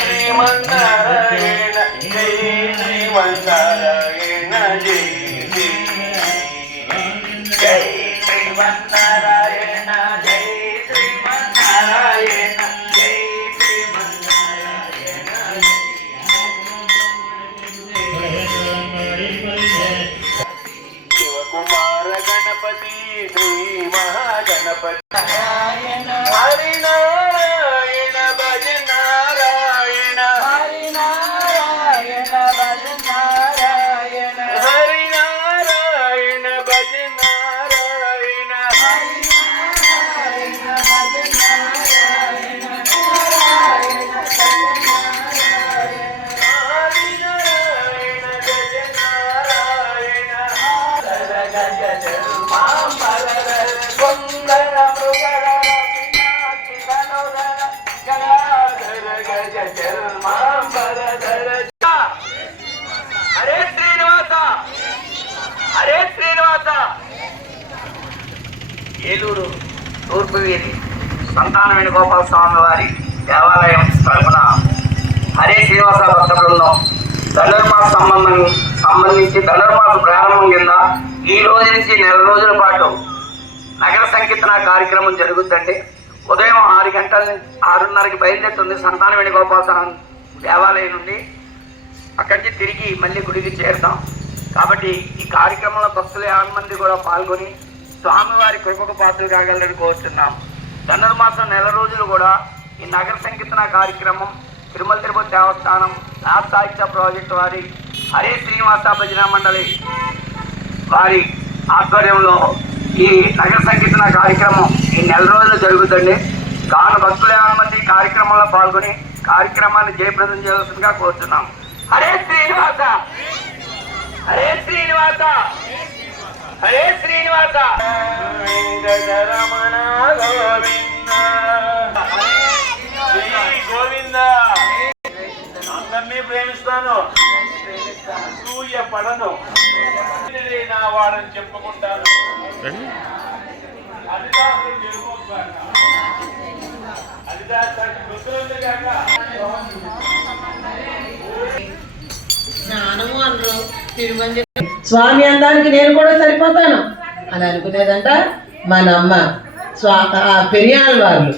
శ్రీమన్నారాయణ జై శ్రీమన్నారాయణ జై జై శ్రీమన్నారాయణ జై శ్రీమన్నారాయణ జై శ్రీమన్నారాయణ శివకుమార గణపతి శ్రీ మహాగణపతి హరినారాయణ భజ నారాయణ హరినారాయణ భజ నారాయణ హరినారాయణ భజ నారాయణ హరినారాయణ భజ నారాయణ హరినారాయణ భజ నారాయణ భజ నారాయణ హర గజ మాంబర సుందర మృగర పినాకి ధనుధర గణాధర గజ మాంబర ధర. హరే శ్రీనివాస హరే శ్రీనివాస. ఏలూరు తూర్పు వీధి సంతాన వేణుగోపాల స్వామి వారి దేవాలయం తరపున హరే శ్రీనివాస భక్త బృందం ధనుర్మాస సంబంధించి ధనుర్మాస ప్రారంభం కింద ఈ రోజు నుంచి నెల రోజుల పాటు నగర సంకీర్తన కార్యక్రమం జరుగుతుందండి. ఉదయం 6 గంటల నుంచి 6:30కి బయలుదేరుతుంది సంతాన వేణుగోపాల స్వామి దేవాలయం నుండి. అక్కడి నుంచి తిరిగి మళ్ళీ గుడికి చేరుతాం. కాబట్టి ఈ కార్యక్రమంలో భక్తులు 50 మంది కూడా పాల్గొని స్వామివారి కృపకు పాత్రలు కాగలరని కోరుతున్నాం. ధనుర్మాసం నెల రోజులు కూడా ఈ నగర సంకీర్తన కార్యక్రమం తిరుమల తిరుపతి దేవస్థానం నాథ్ సాహిత్య ప్రాజెక్టు వారి హరే శ్రీనివాస భజన మండలి వారి ఆధ్వర్యంలో ఈ నగర సంకీర్తన కార్యక్రమం ఈ నెల రోజులు జరుగుతుంది. కావున భక్తులు 50 మంది కార్యక్రమంలో పాల్గొని కార్యక్రమాన్ని జయప్రదం చేయాల్సిందిగా కోరుతున్నాం. హరే శ్రీనివాస హరే శ్రీనివాస హరే శ్రీనివాస. వెంకటరమణ గోవింద శ్రీ గోవింద. అందరినీ ప్రేమిస్తాను, సూయ పడను, నా వాడని చెప్పుకుంటాను. స్వామి అందానికి నేను కూడా సరిపోతాను అని అనుకునేదంట మన అమ్మ పెరియాల వాళ్ళు.